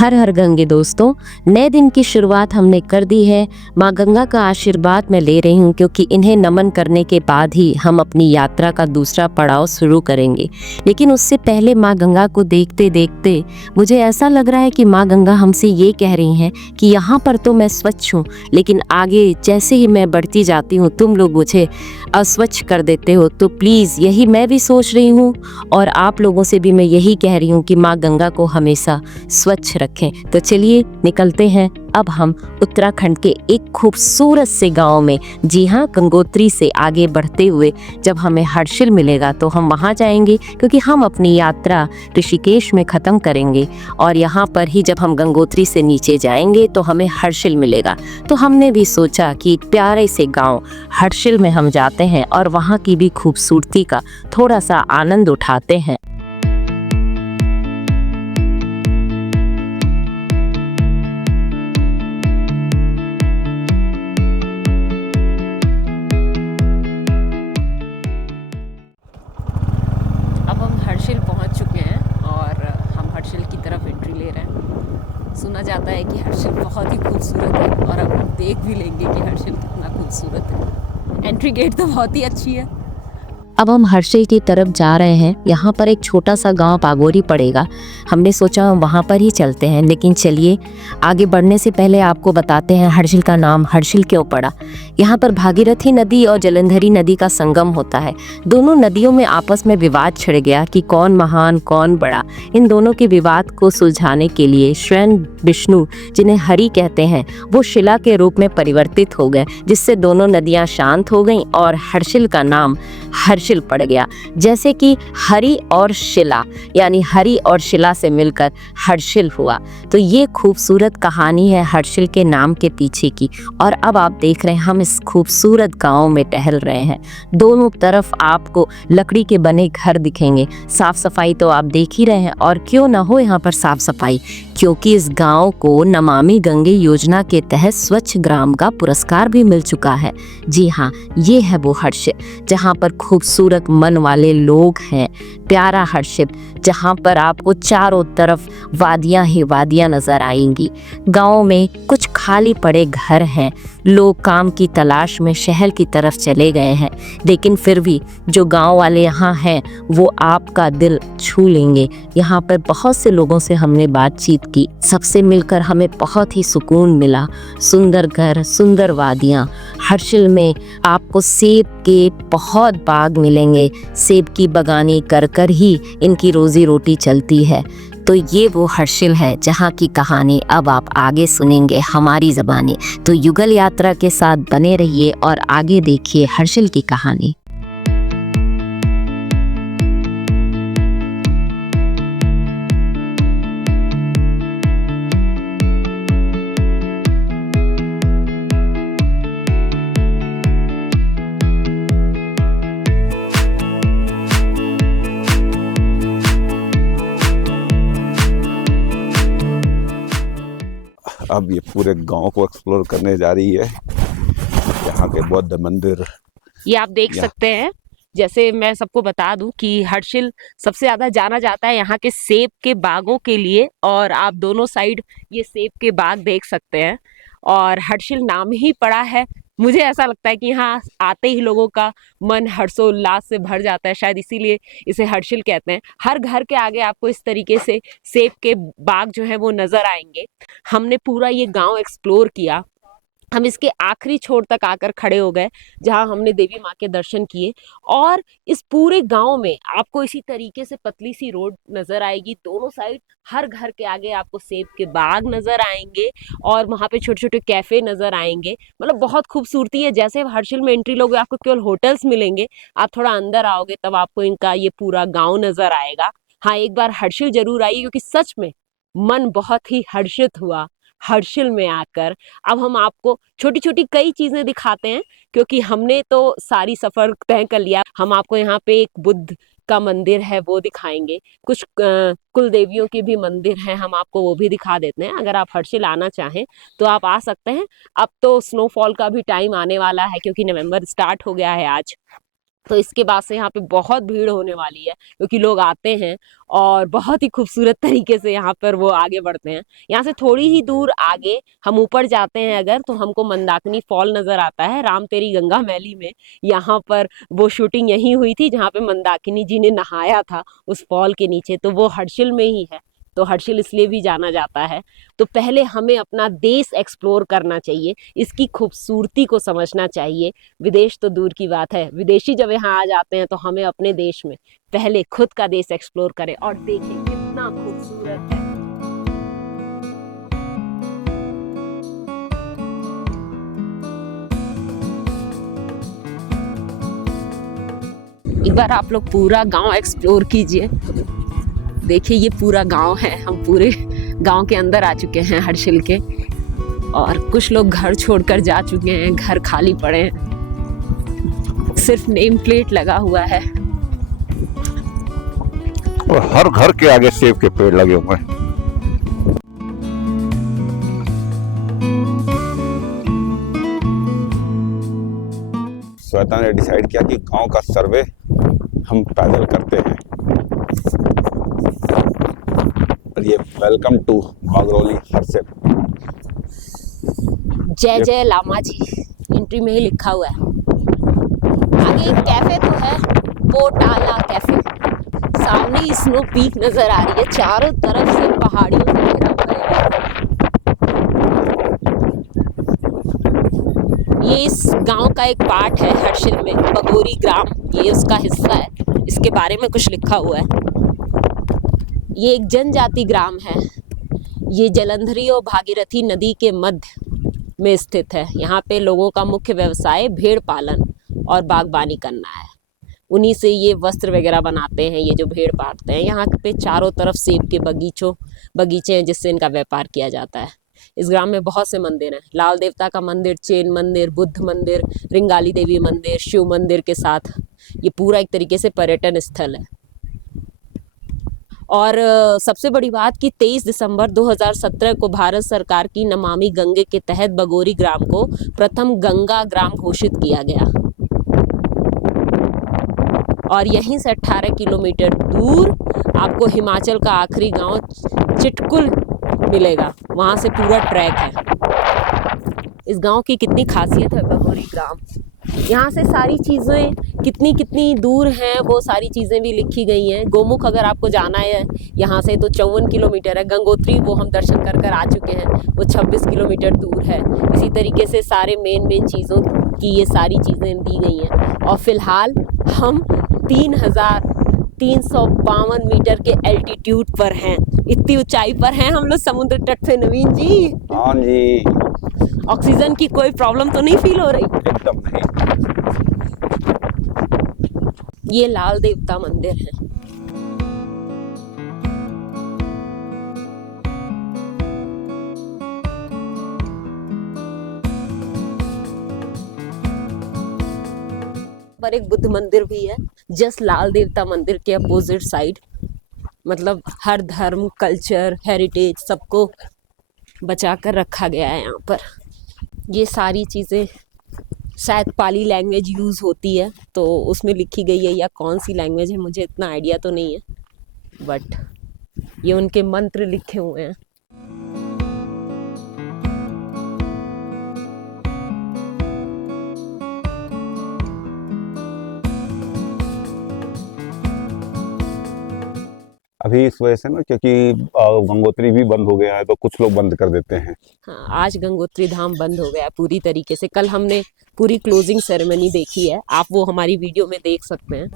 हर हर गंगे दोस्तों, नए दिन की शुरुआत हमने कर दी है। माँ गंगा का आशीर्वाद मैं ले रही हूँ क्योंकि इन्हें नमन करने के बाद ही हम अपनी यात्रा का दूसरा पड़ाव शुरू करेंगे। लेकिन उससे पहले माँ गंगा को देखते देखते मुझे ऐसा लग रहा है कि माँ गंगा हमसे ये कह रही हैं कि यहाँ पर तो मैं स्वच्छ हूँ, लेकिन आगे जैसे ही मैं बढ़ती जाती हूँ तुम लोग मुझे अस्वच्छ कर देते हो। तो प्लीज़ यही मैं भी सोच रही हूँ और आप लोगों से भी मैं यही कह रही हूँ कि माँ गंगा को हमेशा स्वच्छ रखें। तो चलिए निकलते हैं अब हम उत्तराखंड के एक खूबसूरत से गांव में। जी हाँ, गंगोत्री से आगे बढ़ते हुए जब हमें हर्षिल मिलेगा तो हम वहाँ जाएंगे, क्योंकि हम अपनी यात्रा ऋषिकेश में ख़त्म करेंगे और यहाँ पर ही जब हम गंगोत्री से नीचे जाएंगे तो हमें हर्षिल मिलेगा। तो हमने भी सोचा कि एक प्यारे से गाँव हर्षिल में हम जाते हैं और वहाँ की भी खूबसूरती का थोड़ा सा आनंद उठाते हैं। अब हम हर्षिल पहुंच चुके हैं और हम हर्षिल की तरफ एंट्री ले रहे हैं। सुना जाता है कि हर्षिल बहुत ही खूबसूरत है और अब हम देख भी लेंगे कि हर्षिल कितना खूबसूरत है। एंट्री गेट तो बहुत ही अच्छी है। अब हम हर्षिल की तरफ जा रहे हैं। यहाँ पर एक छोटा सा गांव पागोरी पड़ेगा। हमने सोचा हम वहाँ पर ही चलते हैं, लेकिन चलिए आगे बढ़ने से पहले आपको बताते हैं हर्षिल का नाम हर्षिल क्यों पड़ा। यहाँ पर भागीरथी नदी और जलंधरी नदी का संगम होता है। दोनों नदियों में आपस में विवाद छिड़ गया कि कौन महान कौन बड़ा। इन दोनों के विवाद को सुलझाने के लिए स्वयं विष्णु, जिन्हें हरि कहते हैं, वो शिला के रूप में परिवर्तित हो गए, जिससे दोनों नदियाँ शांत हो गईं और हर्षिल का नाम हर्षिल पड़ गया। जैसे कि हरि और शिला, यानी हरि और शिला से मिलकर हर्षिल हुआ। तो ये खूबसूरत कहानी है हर्षिल के नाम के पीछे की। और अब आप देख रहे हैं हम इस खूबसूरत गांव में टहल रहे हैं। दोनों तरफ आपको लकड़ी के बने घर दिखेंगे। साफ सफाई तो आप देख ही रहे हैं, और क्यों ना हो यहाँ पर साफ सफाई, क्योंकि इस गांव को नमामि गंगे योजना के तहत स्वच्छ ग्राम का पुरस्कार भी मिल चुका है। जी हाँ, ये है वो हर्षिल जहाँ पर खूबसूरत मन वाले लोग हैं। प्यारा हर्षिल जहाँ पर आपको चारों तरफ वादियाँ ही वादियाँ नजर आएंगी। गांव में कुछ खाली पड़े घर हैं। लोग काम की तलाश में शहर की तरफ चले गए हैं, लेकिन फिर भी जो गांव वाले यहाँ हैं वो आपका दिल छू लेंगे। यहाँ पर बहुत से लोगों से हमने बातचीत की, सबसे मिलकर हमें बहुत ही सुकून मिला। सुंदर घर, सुंदर वादियाँ। हर्षिल में आपको सेब के बहुत बाग मिलेंगे। सेब की बगानी कर कर ही इनकी रोजी रोटी चलती है। तो ये वो हर्षिल है जहाँ की कहानी अब आप आगे सुनेंगे हमारी ज़बानी। तो युगल यात्रा के साथ बने रहिए और आगे देखिए हर्षिल की कहानी। अब ये पूरे गांव को एक्सप्लोर करने जा रही है। यहाँ के बौद्ध मंदिर ये आप देख सकते हैं। जैसे मैं सबको बता दूं कि हर्षिल सबसे ज्यादा जाना जाता है यहाँ के सेब के बागों के लिए, और आप दोनों साइड ये सेब के बाग देख सकते हैं। और हर्षिल नाम ही पड़ा है, मुझे ऐसा लगता है कि यहाँ आते ही लोगों का मन हर्षोल्लास से भर जाता है, शायद इसीलिए इसे हर्षिल कहते हैं। हर घर के आगे आपको इस तरीके से सेब के बाग जो है वो नजर आएंगे। हमने पूरा ये गांव एक्सप्लोर किया। हम इसके आखिरी छोर तक आकर खड़े हो गए जहां हमने देवी माँ के दर्शन किए। और इस पूरे गांव में आपको इसी तरीके से पतली सी रोड नजर आएगी। दोनों साइड हर घर के आगे आपको सेब के बाग नजर आएंगे और वहां पे छोटे छोटे कैफे नजर आएंगे। मतलब बहुत खूबसूरती है। जैसे हर्षिल में एंट्री लोगे आपको केवल होटल्स मिलेंगे, आप थोड़ा अंदर आओगे तब आपको इनका ये पूरा गाँव नजर आएगा। हाँ, एक बार हर्षिल जरूर आइए, क्योंकि सच में मन बहुत ही हर्षित हुआ हर्षिल में आकर। अब हम आपको छोटी छोटी कई चीजें दिखाते हैं, क्योंकि हमने तो सारी सफर तय कर लिया। हम आपको यहाँ पे एक बुद्ध का मंदिर है वो दिखाएंगे, कुछ कुल देवियों के भी मंदिर हैं, हम आपको वो भी दिखा देते हैं। अगर आप हर्षिल आना चाहें तो आप आ सकते हैं। अब तो स्नोफॉल का भी टाइम आने वाला है, क्योंकि नवंबर स्टार्ट हो गया है आज। तो इसके बाद से यहाँ पे बहुत भीड़ होने वाली है, क्योंकि लोग आते हैं और बहुत ही खूबसूरत तरीके से यहाँ पर वो आगे बढ़ते हैं। यहाँ से थोड़ी ही दूर आगे हम ऊपर जाते हैं अगर, तो हमको मंदाकिनी फॉल नजर आता है, राम तेरी गंगा मैली में। यहाँ पर वो शूटिंग यही हुई थी जहाँ पे मंदाकिनी जी ने नहाया था उस फॉल के नीचे, तो वो हर्षिल में ही है। तो हर्षिल इसलिए भी जाना जाता है। तो पहले हमें अपना देश एक्सप्लोर करना चाहिए, इसकी खूबसूरती को समझना चाहिए। विदेश तो दूर की बात है, विदेशी जब यहाँ आ जाते हैं तो हमें अपने देश में पहले खुद का देश एक्सप्लोर करें और देखें कितना खूबसूरत है। एक बार आप लोग पूरा गांव एक्सप्लोर कीजिए। देखिए ये पूरा गांव है, हम पूरे गांव के अंदर आ चुके हैं हर्षिल के, और कुछ लोग घर छोड़कर जा चुके हैं, घर खाली पड़े हैं, सिर्फ नेम प्लेट लगा हुआ है। और हर घर के आगे सेब के पेड़ लगे हुए हैं। श्वेता ने डिसाइड किया कि गांव का सर्वे हम पैदल करते हैं। और ये वेलकम टू बागरौली हर्षिल। जय जय लामा जी एंट्री में ही लिखा हुआ है। आगे एक कैफे तो है, पोटाला कैफे। सामने ही स्नो पीक नजर आ रही है, चारों तरफ से पहाड़ियों से घिरा हुआ है। ये इस गांव का एक पार्ट है हर्षिल में, बगोरी ग्राम, ये उसका हिस्सा है। इसके बारे में कुछ लिखा हुआ है। ये एक जनजाति ग्राम है। ये जलंधरी और भागीरथी नदी के मध्य में स्थित है। यहाँ पे लोगों का मुख्य व्यवसाय भेड़ पालन और बागबानी करना है। उन्हीं से ये वस्त्र वगैरह बनाते हैं, ये जो भेड़ पालते हैं। यहाँ पे चारों तरफ सेब के बगीचे हैं जिससे इनका व्यापार किया जाता है। इस ग्राम में बहुत से मंदिर हैं, लाल देवता का मंदिर, चैन मंदिर, बुद्ध मंदिर, रिंगाली देवी मंदिर, शिव मंदिर के साथ ये पूरा एक तरीके से पर्यटन स्थल है। और सबसे बड़ी बात कि 23 दिसंबर 2017 को भारत सरकार की नमामि गंगे के तहत बगोरी ग्राम को प्रथम गंगा ग्राम घोषित किया गया। और यहीं से 18 किलोमीटर दूर आपको हिमाचल का आखिरी गांव चिटकुल मिलेगा, वहां से पूरा ट्रैक है। इस गांव की कितनी खासियत है बगोरी ग्राम। यहाँ से सारी चीज़ें कितनी कितनी दूर हैं वो सारी चीज़ें भी लिखी गई हैं। गोमुख अगर आपको जाना है यहाँ से तो 54 किलोमीटर है। गंगोत्री वो हम दर्शन कर आ चुके हैं, वो 26 किलोमीटर दूर है। इसी तरीके से सारे मेन चीज़ों की ये सारी चीज़ें दी गई हैं। और फिलहाल हम 3352 मीटर के एल्टीट्यूड पर हैं। इतनी ऊंचाई पर हैं हम लोग समुद्र तट से। नवीन जी, हाँ जी, ऑक्सीजन की कोई प्रॉब्लम तो नहीं फील हो रही? एकदम नहीं। ये लाल देवता मंदिर है। पर एक बुद्ध मंदिर भी है जस्ट लाल देवता मंदिर के अपोजिट साइड। मतलब हर धर्म, कल्चर, हेरिटेज सबको बचा कर रखा गया है यहाँ पर। ये सारी चीज़ें शायद पाली लैंग्वेज यूज़ होती है तो उसमें लिखी गई है, या कौन सी लैंग्वेज है मुझे इतना आइडिया तो नहीं है, बट ये उनके मंत्र लिखे हुए हैं। अभी इस वजह से ना, क्योंकि गंगोत्री भी बंद हो गया है तो कुछ लोग बंद कर देते हैं। हाँ, आज गंगोत्री धाम बंद हो गया पूरी तरीके से। कल हमने पूरी क्लोजिंग सेरेमनी देखी है, आप वो हमारी वीडियो में देख सकते हैं।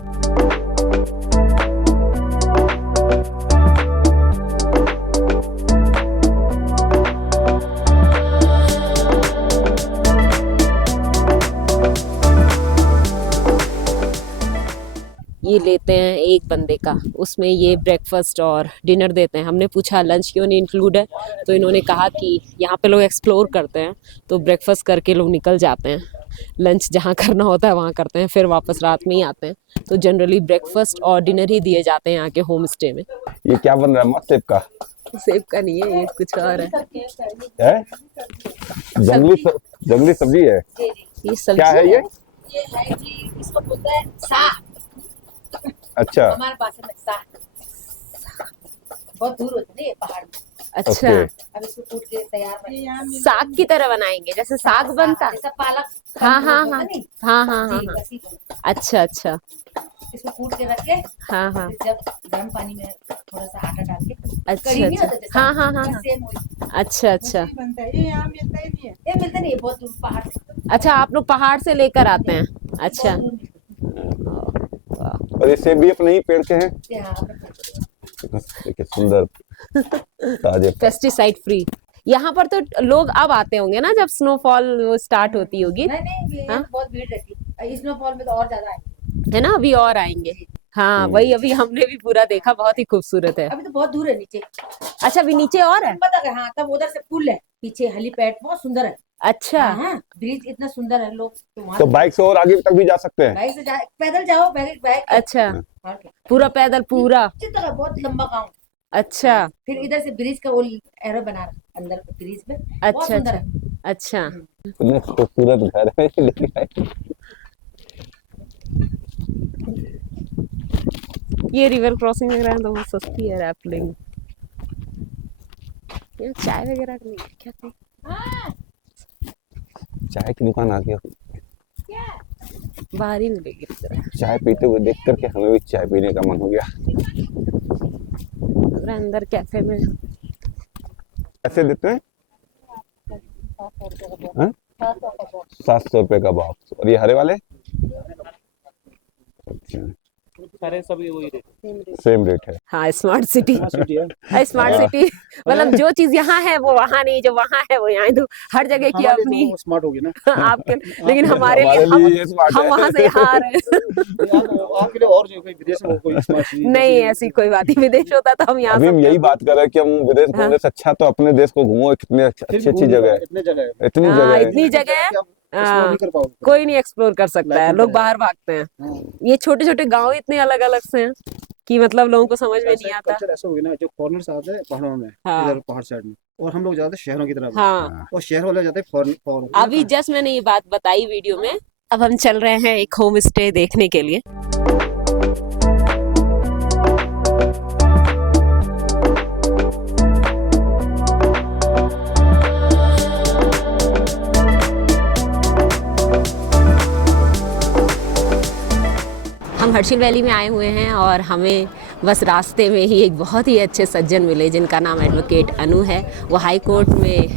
ये लेते हैं एक बंदे का, उसमें ये ब्रेकफास्ट और डिनर देते हैं। हमने पूछा लंच क्यों नहीं इंक्लूड है, तो इन्होंने कहा कि यहाँ पे लोग एक्सप्लोर करते हैं तो ब्रेकफास्ट करके लोग निकल जाते हैं, लंच जहाँ करना होता है वहाँ करते हैं, फिर वापस रात में ही आते हैं। तो जनरली ब्रेकफास्ट और डिनर ही दिए जाते हैं यहाँ के होम स्टे में। ये क्या बन रहा है? सेब का? सेब का नहीं है, ये कुछ और है। जंगली सब्जी है। ये क्या है ये? ये है कि इसको बोलते हैं साग। अच्छा हमारे पास में साग बहुत दूर होते हैं ये पहाड़ में। अच्छा ओके। अब इसको कूट के तैयार बने साग की तरह बनाएंगे जैसे साग बनता। जैसा पालक। हाँ हाँ होता हाँ नहीं? हाँ हाँ हाँ जी, हाँ। वैसी बने। अच्छा अच्छा। इसको कूट के रख के हाँ हाँ। फिर जब गर्म पानी में थोड़ा सा आटा डाल के अच्छा कढ़ी नहीं अच्छा। होता जैसा, हाँ हाँ हाँ बस हाँ। सेम वही। अच्छा अच्छा। बनता है ये यहाँ मिलता ही नहीं है। ये मिलता नहीं है बहुत दूर पहाड़ से। अच्छा आप लोग पहाड़ से लेकर आते हैं। अच्छा। बहुत दूर मिलता वाह। और ये सेब भी अपने ही पेड़ के हैं। है। यहाँ पे देखिए सुंदर ताजे। Pesticide free. यहाँ पर तो लोग अब आते होंगे ना जब स्नोफॉल स्टार्ट होती होगी, नहीं यहाँ हाँ? तो बहुत भीड़ रहती है। स्नोफॉल में तो और ज्यादा है। है ना, अभी और आएंगे। हाँ वही अभी हमने भी पूरा देखा, बहुत ही खूबसूरत है। अभी तो बहुत दूर है नीचे। अच्छा अभी नीचे और है। पता है हाँ, तब उधर से पुल है पीछे, हेलीपैड बहुत सुंदर है। अच्छा हाँ ब्रिज इतना सुंदर है, लोग तो वहाँ तो बाइक से और आगे तक भी जा सकते हैं। बाइक से जा, पैदल जाओ बैग बैग। अच्छा और क्या? पूरा पैदल पूरा। नीचे तक है, बहुत लंबा गाँव। अच्छा फिर इधर से ब्रिज का वो एरो बना रहा है अंदर ब्रिज में, बहुत अच्छा सुंदर अच्छा है। अच्छा। इतने खूबसूरत घर है लेकिन ये रिवर क्रॉसिंग वगैरह तो बहुत सस्ती है रैपलिंग। ये चाय वगैरह नहीं है क्या कहीं? चाय की दुकान आ गया। बाहर ही मिलेगी इस तरह। चाय पीते हुए देख करके हमें भी चाय पीने का मन हो गया। लग रहा है अंदर कैफे में। कैसे देते हैं? 700 रुपए का बॉक्स। और ये हरे वाले? अच्छा सारे सभी वही रेट। सेम रेट है। हाँ स्मार्ट सिटी। सिटी है। स्मार्ट सिटी मतलब जो चीज यहाँ है वो वहाँ नहीं, जो वहाँ है वो यहाँ। तो हर जगह की हमारे अपनी तो स्मार्ट होगी ना। आपके, लेकिन हमारे लिए हमारे लिए ये smart हम है। वहाँ से यहाँ आ रहे हैं। आपके लिए और जो कोई विदेश में हो कोई स्मार्ट सिटी नहीं ऐसी कोई बात नहीं, विदेश होता तो हम यहाँ अभी हम सब यही बात कर रहे हैं कि हम विदेश घूमने से अच्छा तो अपने देश को घूमो। कितने अच्छी अच्छी जगह है, इतने जगह है। इतनी हाँ, जगह है। इतनी जगह है। कि आप हाँ, explore नहीं कर पाओगे। कोई नहीं एक्सप्लोर कर सकता है, Liking लोग है। बाहर भागते हैं। हाँ। ये छोटे छोटे गांव इतने अलग अलग से हैं कि मतलब लोगों को समझ में नहीं आता। कल्चर ऐसा हो गया ना, जो फॉरेनर्स आते हैं पहाड़ों में, हाँ। इधर पहाड़ साइड में, और हम लोग जाते हैं शहरों की तरफ। हाँ और शहर वाले जाते हैं फॉरेन। अभी जस्ट मैंने ये बात बताई वीडियो में। अब हम चल रहे हैं एक होम स्टे देखने के लिए। हम हर्षिल वैली में आए हुए हैं और हमें बस रास्ते में ही एक बहुत ही अच्छे सज्जन मिले जिनका नाम एडवोकेट अनु है। वो हाई कोर्ट में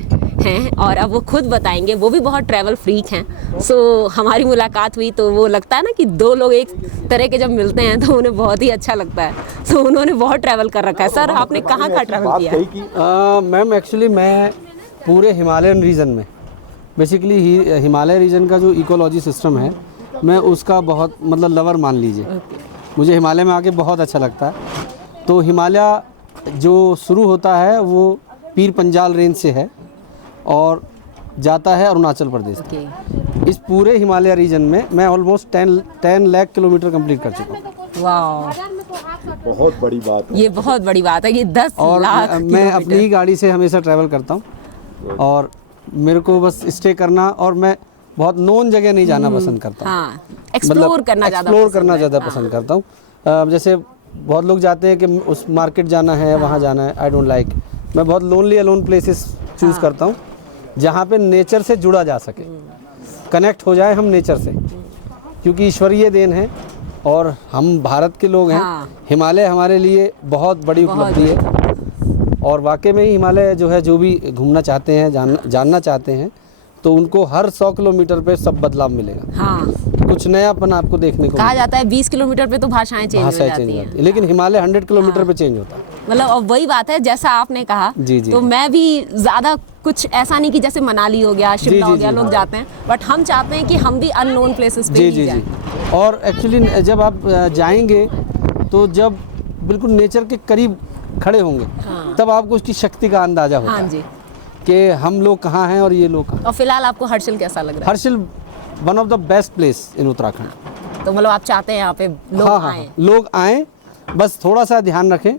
हैं और अब वो खुद बताएंगे, वो भी बहुत ट्रैवल फ्रीक हैं। सो हमारी मुलाकात हुई तो वो लगता है ना कि दो लोग एक तरह के जब मिलते हैं तो उन्हें बहुत ही अच्छा लगता है। सो उन्होंने बहुत ट्रैवल कर रखा है। सर आपने कहाँ कहाँ ट्रैवल किया है? मैम एक्चुअली मैं पूरे हिमालयन रीजन में, बेसिकली हिमालय रीजन का जो इकोलॉजी सिस्टम है मैं उसका बहुत मतलब लवर मान लीजिए। मुझे हिमालय में आके बहुत अच्छा लगता है। तो हिमालय जो शुरू होता है वो पीर पंजाल रेंज से है और जाता है अरुणाचल प्रदेश। इस पूरे हिमालय रीजन में मैं ऑलमोस्ट 10 लाख किलोमीटर कंप्लीट कर चुका हूँ। वाह बहुत बड़ी बात है। ये बहुत बड़ी बात है, ये 10 और लाख मैं अपनी ही गाड़ी से हमेशा ट्रैवल करता हूँ और मेरे को बस स्टे करना, और मैं बहुत नोन जगह नहीं जाना पसंद करता हूँ। हाँ एक्सप्लोर करना ज़्यादा एक्सप्लोर पसंद करना है। ज़्यादा हाँ। पसंद करता हूँ। जैसे बहुत लोग जाते हैं कि उस मार्केट जाना है, वहाँ जाना है, आई डोंट लाइक। मैं बहुत लोनली अलोन प्लेसेस चूज़ करता हूँ जहाँ पे नेचर से जुड़ा जा सके, कनेक्ट हो जाए हम नेचर से, क्योंकि ईश्वरीय देन है और हम भारत के लोग हैं। हाँ। हिमालय हमारे लिए बहुत बड़ी उपलब्धि है और वाकई में ही हिमालय जो है, जो भी घूमना चाहते हैं, जानना चाहते हैं, तो उनको हर 100 किलोमीटर पे सब बदलाव मिलेगा। हाँ कुछ नयापन आपको देखने को कहा मिलेगा। जाता है 20 किलोमीटर पे तो भाषाएं चेंज हो भाषाएं जाती चेंज हैं। होती है, लेकिन हिमालय 100 किलोमीटर पे चेंज होता है। मतलब अब वही बात है जैसा आपने कहा। जी, जी, तो जी। मैं भी ज्यादा कुछ ऐसा नहीं कि जैसे मनाली हो गया, शिमला जी, हो गया, जी, लोग हाँ। जाते हैं, बट हम चाहते हैं कि हम भी अननोन प्लेसेस पे जी ही जी जाएं। जी। और एक्चुअली जब आप जाएंगे तो जब बिल्कुल नेचर के करीब खड़े होंगे तब आपको उसकी शक्ति का अंदाजा होता हाँ है जी। कि हम लोग कहाँ हैं और ये लोग कहाँ। और फिलहाल आपको हर्षिल कैसा लग रहा है? Harsil one of the best place in Uttarakhand. तो मतलब आप चाहते हैं यहाँ पे लोग हाँ हाँ आए? लोग आएँ, बस थोड़ा सा ध्यान रखें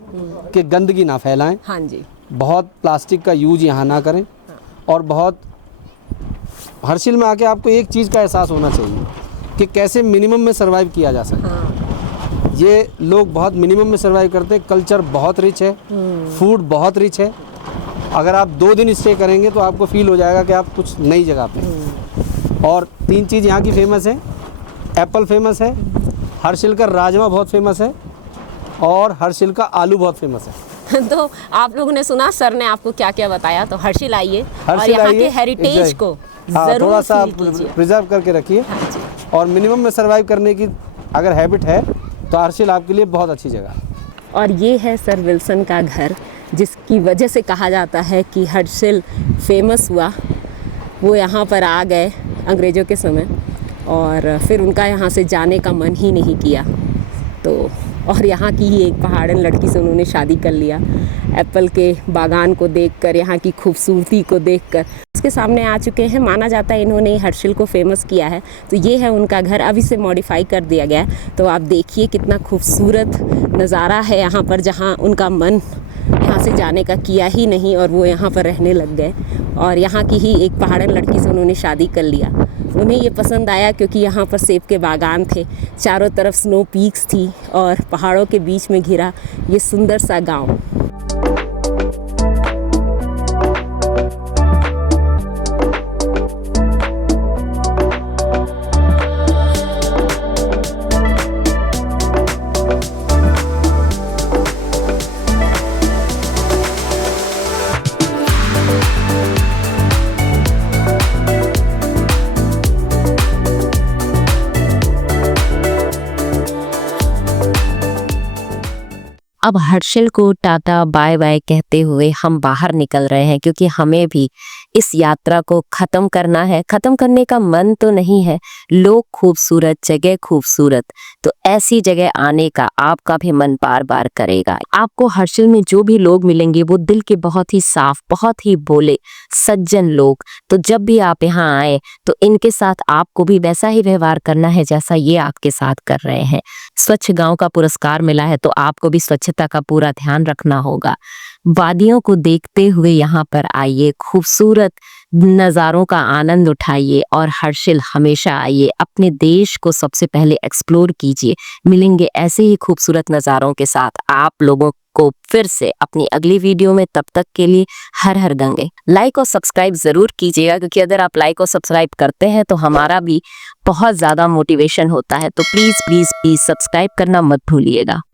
कि गंदगी ना फैलाएं, हाँ जी। बहुत प्लास्टिक का यूज यहाँ ना करें, और बहुत हर्षिल में आके आपको एक चीज़ का एहसास होना चाहिए कि कैसे मिनिमम में सर्वाइव किया जा सकता है। हाँ। ये लोग बहुत मिनिमम में सर्वाइव करते हैं। कल्चर बहुत रिच है, फूड बहुत रिच है। अगर आप 2 दिन स्टे करेंगे तो आपको फील हो जाएगा कि आप कुछ नई जगह पे हैं। और 3 चीज़ यहाँ की फेमस है। एप्पल फेमस है, हर्षिल का राजमा बहुत फेमस है और हर्षिल का आलू बहुत फेमस है। तो आप लोगों ने सुना सर ने आपको क्या क्या बताया, तो हर्षिल आइए और हर्षिल यहाँ के आइए, हेरिटेज exactly। को हाँ, जरूर थोड़ा सा फील कीजिए। प्रिजर्व करके रखिए। हाँ जी। और मिनिमम में सर्वाइव करने की अगर हैबिट है तो हर्षिल आपके लिए बहुत अच्छी जगह है। और ये है सर विल्सन का घर, जिसकी वजह से कहा जाता है कि हर्षिल फेमस हुआ। वो यहाँ पर आ गए अंग्रेज़ों के समय और फिर उनका यहाँ से जाने का मन ही नहीं किया। तो और यहाँ की ही एक पहाड़न लड़की से उन्होंने शादी कर लिया। एप्पल के बागान को देखकर, यहाँ की खूबसूरती को देखकर उसके सामने आ चुके हैं। माना जाता है इन्होंने हर्षिल को फेमस किया है। तो ये है उनका घर, अब इसे मॉडिफाई कर दिया गया है। तो आप देखिए कितना खूबसूरत नज़ारा है यहाँ पर, जहाँ उनका मन यहाँ से जाने का किया ही नहीं और वो यहाँ पर रहने लग गए। और यहाँ की ही एक पहाड़न लड़की से उन्होंने शादी कर लिया। उन्हें ये पसंद आया क्योंकि यहाँ पर सेब के बागान थे, चारों तरफ स्नो पीक्स थी और पहाड़ों के बीच में घिरा ये सुंदर सा गांव। अब हर्षिल को टाटा बाय बाय कहते हुए हम बाहर निकल रहे हैं, क्योंकि हमें भी इस यात्रा को ख़त्म करना है। ख़त्म करने का मन तो नहीं है, लोग खूबसूरत, जगह खूबसूरत, तो ऐसी जगह आने का आपका भी मन बार बार करेगा। आपको हर्षिल में जो भी लोग मिलेंगे वो दिल के बहुत ही साफ, बहुत ही भोले, सज्जन लोग। तो जब भी आप यहाँ आए तो इनके साथ आपको भी वैसा ही व्यवहार करना है जैसा ये आपके साथ कर रहे हैं। स्वच्छ गांव का पुरस्कार मिला है तो आपको भी स्वच्छता का पूरा ध्यान रखना होगा। वादियों को देखते हुए यहाँ पर आइए, खूबसूरत नज़ारों का आनंद उठाइए और हर्षिल हमेशा आइए। अपने देश को सबसे पहले एक्सप्लोर कीजिए। मिलेंगे ऐसे ही खूबसूरत नज़ारों के साथ आप लोगों को फिर से अपनी अगली वीडियो में। तब तक के लिए हर हर गंगे। लाइक और सब्सक्राइब ज़रूर कीजिएगा, क्योंकि अगर आप लाइक और सब्सक्राइब करते हैं तो हमारा भी बहुत ज़्यादा मोटिवेशन होता है। तो प्लीज़ प्लीज़ प्लीज़ सब्सक्राइब करना मत भूलिएगा।